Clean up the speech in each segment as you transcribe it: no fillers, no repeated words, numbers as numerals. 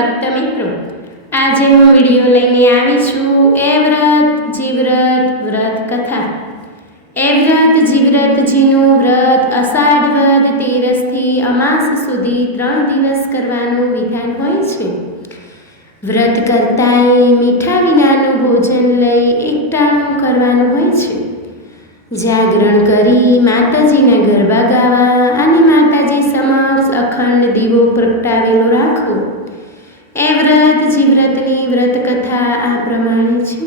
ભક્ત મિત્રો, આજે હું વિડીયો લઈને આવી છું એ વ્રત જીવ્રત વ્રત કથા. એ વ્રત જીવ્રતજીનું વ્રત અષાઢ વદ તેરસથી અમાસ સુધી 3 દિવસ કરવાનું વિધાન હોય છે. વ્રત કરતાંએ મીઠા વિનાનું ભોજન લઈ એકટાણું કરવાનું હોય છે. જાગરણ કરી માતાજીના ગરબા ગાવા અને માતાજી સમક્ષ અખંડ દીવો પ્રગટાવેલો રાખવો. એ વ્રત જીવ્રતની વ્રત કથા આ પ્રમાણે છે.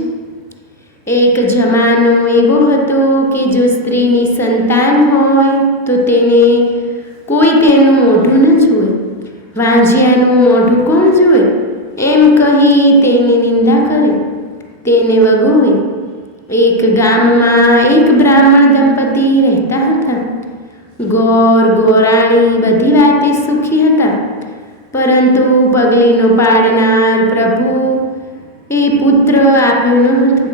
એક જમાનો એવો હતો કે જો સ્ત્રીની સંતાન હોય તો તેને કોઈ તેનું મોઢું ન જુએ. વાંજિયાનું મોઢું કોણ જુએ એમ કહી તેની નિંદા કરે, તેને વગોવે. એક ગામમાં એક બ્રાહ્મણ દંપતી રહેતા હતા. ગોર ગોરાણી બધી વાતે સુખી હતા, પરંતુ પગલીનો પાડનાર પ્રભુ એ પુત્ર આપ્યું ન હતું.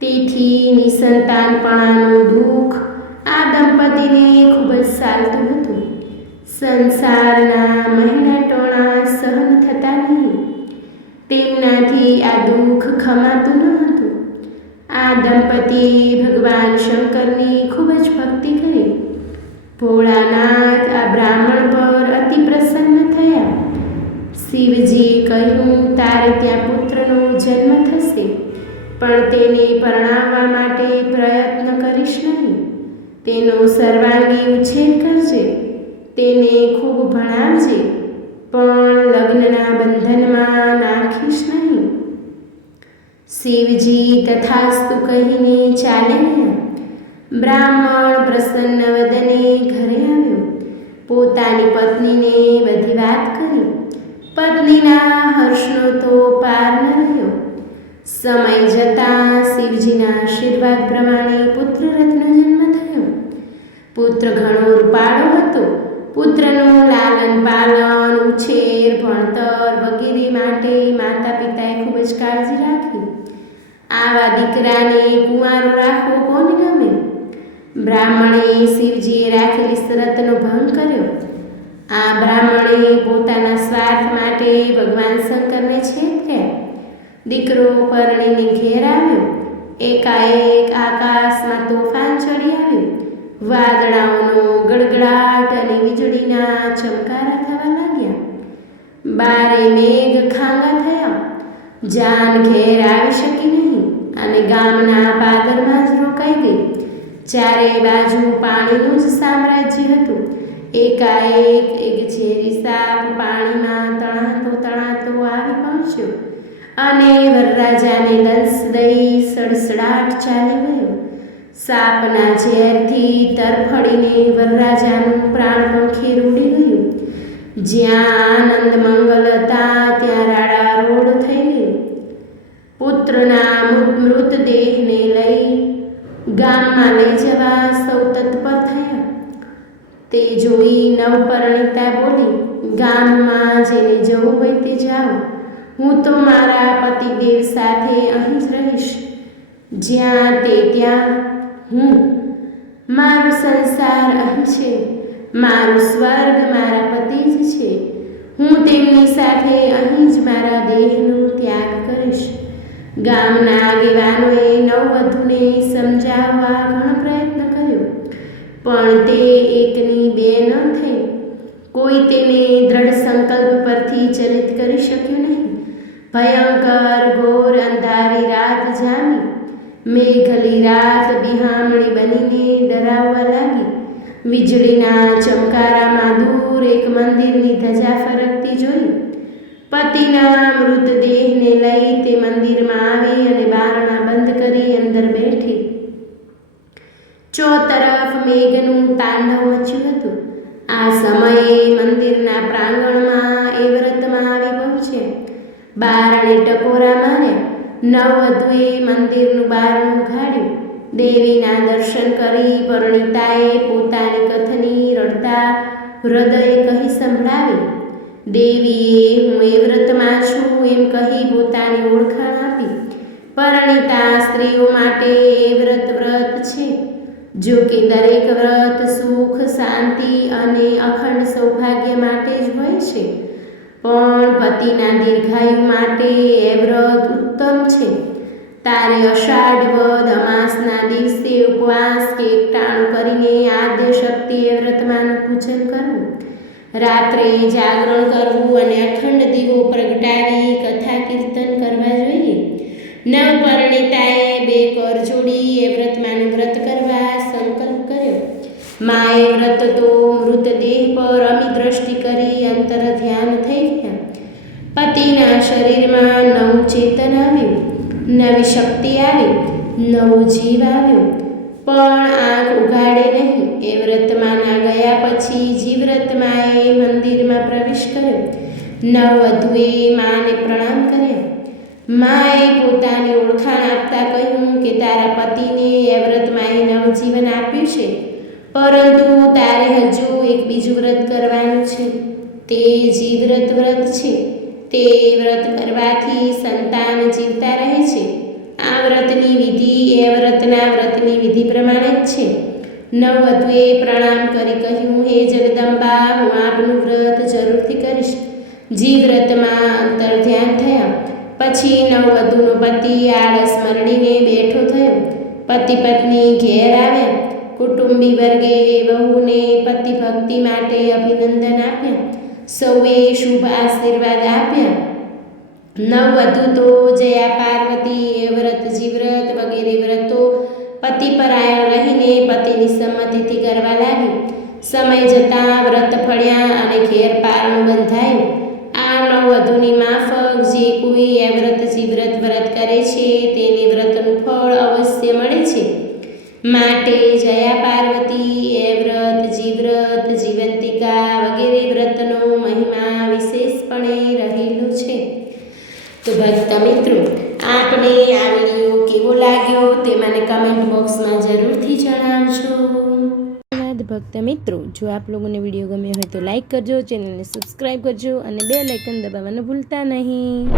તેથી નિસંતાનપણાનું દુઃખ આ દંપતીને ખૂબ જ સાલતું હતું. સંસારના મહેનટોણા સહન થતા નહીં, તેમનાથી આ દુઃખ ખમાતું ન હતું. આ દંપતીએ ભગવાન શંકરની ખૂબ જ ભક્તિ કરી. ભોળાનાથ આ બ્રાહ્મણ પર અતિ પ્રસન્ન થયા. શિવજીએ કહ્યું, તારે ત્યાં પુત્રનો જન્મ થશે, પણ તેને પરણાવવા માટે પ્રયત્ન કરીશ નહીં. તેનો સર્વાંગી ઉછેર કરજે, તેને ખૂબ ભણાવજે, પણ લગ્નના બંધનમાં નાખીશ નહીં. શિવજી તથાસ્તુ કહીને ચાલે ગયા. બ્રાહ્મણ પ્રસન્ન વદને ઘરે આવ્યો. પોતાની પત્નીને બધી વાત કરી. પત્નીના હર્ષનો તો પાર ન રહ્યો. સમય જતાં શિવજીના આશીર્વાદ પ્રમાણે પુત્રરથનો જન્મ થયો. પુત્ર ઘણો રૂપાળો હતો. પુત્રનું લાલન પાલન, ઉછેર, ભણતર વગેરે માટે માતા પિતાએ ખૂબ જ કાળજી રાખી. આવા દીકરાને કુંવારો રાખવો કોને ગમે? બ્રાહ્મણે શિવજીએ રાખેલી શરતનો ભંગ કર્યો. આ બ્રાહ્મણે પોતાના સ્વાર્થ માટે ભગવાન શંકરને છેતર્યા. દીકરો પરણીને ઘેર આવ્યો. એકાએક આકાશમાં તોફાન ચડી આવ્યું. વાદળાઓનો ગડગડાટ અને વીજળીના ચમકારા થવા લાગ્યા. બારે મેઘ ખાંગા થયા. જાન ઘેર આવી શકી નહીં અને ગામના પાદરમાં જ રોકાઈ ગઈ. ચારે બાજુ પાણીનું જ સામ્રાજ્ય હતું. એકાએક એક ઝેરી સાપ પાણીમાં તણાતો આવી પહોંચ્યો અને વરરાજાને દંશ દઈ સડસડાટ ચાલી ગયો. સાપના ઝેરથી તરફડીને વરરાજાનું પ્રાણપંખી ઉડી ગયું. જ્યાં આનંદ મંગલ હતા ત્યાં રાડારોડ થઈ ગયું. પુત્રના મૃતદેહને લઈ ગામમાં લઈ જવા સૌ તત્પર થયા. તે જોઈ નવપરણિતા બોલી, ગામમાં જેને જવું હોય તે જાઓ. હું તો મારા પતિદેવ સાથે અહીં જ રહીશ. જ્યાં તે ત્યાં હું. મારો સંસાર અહીં છે. મારું સ્વર્ગ મારા પતિ જ છે. હું તેમની સાથે અહીં જ મારા દેહનો ત્યાગ કરીશ. ગામના આગેવાનોએ નવવધૂને સમજાવવા ઘણો પ્રયત્ન કર્યો, પણ તે એકની બે ન થઈ. કોઈ તેને દ્રઢ સંકલ્પ પરથી ચલિત કરી શક્યું નહીં. ભયંકર ઘોર અંધારી રાત જામી. મેઘલી રાત બિહામણી બનીને ડરાવવા લાગી. વીજળીના ચમકારામાં દૂર એક મંદિરની ધજા ફરકતી જોઈ. પતિના મૃતદેહને લઈ તે મંદિરમાં આવી અને બારણા બંધ કરી અંદર બેઠી. ચોતરફ મેઘનું તાંડવ મચ્યું હતું. આ સમયે મંદિરના પ્રાંગણમાં એ વ્રતમાં આવી પહોંચ્યા. બારણે ટકોરા માર્યા. નવવધુએ મંદિરનું બારણું ઉઘાડ્યું. દેવીના દર્શન કરી પરણિતાએ પોતાની કથની રડતા હૃદયે કહી સંભળાવી. દેવીએ હું એ વ્રતમાં છું એમ કહી પોતાની ઓળખાણ આપી. પરણિતા સ્ત્રીઓ માટે એ વ્રત છે. જો કે દરેક વ્રત સુખ, શાંતિ અને અખંડ સૌભાગ્ય માટે જ હોય છે, પણ પતિના દીર્ઘાયુ માટે એ વ્રત ઉત્તમ છે. તારે અષાઢ વદ અમાસના દિવસે ઉપવાસ કે એકટાણું કરીને આદ્ય શક્તિએ વ્રતમાંનું પૂજન કરવું, રાત્રે જાગરણ કરવું અને અખંડ દીવો પ્રગટાવી કથા કીર્તન કરવા જોઈએ. નવપરિણીતાએ 2 કર જોડી એ વ્રતમાંનું વ્રત કરવા સંકલ્પ કર્યો. માએ વ્રત તો મૃતદેહ પર અમી દ્રષ્ટિ કરી અંતર ધ્યાન થઈ ગયા. પતિના શરીરમાં નવું ચેતન આવ્યું, નવી શક્તિ આવી, નવો જીવ આવ્યો, પણ આંખ ઉઘાડે નહીં. એ વ્રતમાંના ગયા પછી જીવ્રતમાં એ મંદિરમાં પ્રવેશ કર્યો. નવવધુએ માને પ્રણામ કર્યા. માએ પોતાની ઓળખાણ આપતા કહ્યું કે તારા પતિને એ વ્રતમાં એ નવજીવન આપ્યું છે, પરંતુ તારે હજુ એક બીજું વ્રત કરવાનું છે. તે જીવ્રત વ્રત છે. તે વ્રત કરવાથી સંતાન જીવતા રહે છે. આ વ્રતની વિધિ એ વ્રતની વિધિ પ્રમાણે જ છે. નવવધુએ પ્રણામ કરી કહ્યું, હે જગદંબા, હું આપનું વ્રત જરૂરથી કરીશ. જીવ્રતમાં અંતર્ધ્યાન થયા. પછી નવવધુનો પતિ આળસ મરડીને બેઠો થયો. પતિ પત્ની ઘેર આવ્યા. કુટુંબી વર્ગે વહુને પતિ ભક્તિ માટે અભિનંદન આપ્યા. સૌએ શુભ આશીર્વાદ આપ્યા. નવવધુ તો જયા પાર્વતી એ વ્રત જીવ્રત વગેરે વ્રતો પતિપરાયણ રહીને પતિની સંમતિથી કરવા લાગી. સમય જતાં વ્રત ફળ્યા અને ઘેર પારણું બંધાયું. આ નવવધુની માફક જે કોઈ એ વ્રત જીવ્રત વ્રત કરે છે તેને વ્રતનું ફળ અવશ્ય મળે છે. માટે જયા પાર્વતી એ વ્રત જીવ્રત જીવંતિકા વગેરે વ્રતનો મહિમા વિશેષપણે રહેલો છે. તો ભક્ત મિત્રો, આપને આ વિડીયો કેવો લાગ્યો તે મને કમેન્ટ બોક્સમાં જરૂરથી જણાવજો. ધન્યવાદ ભક્ત મિત્રો. જો આપ લોકોને વિડીયો ગમ્યો હોય તો લાઈક કરજો, ચેનલને સબસ્ક્રાઈબ કરજો અને બેલ આઇકન દબાવવાનું ભૂલતા નહીં.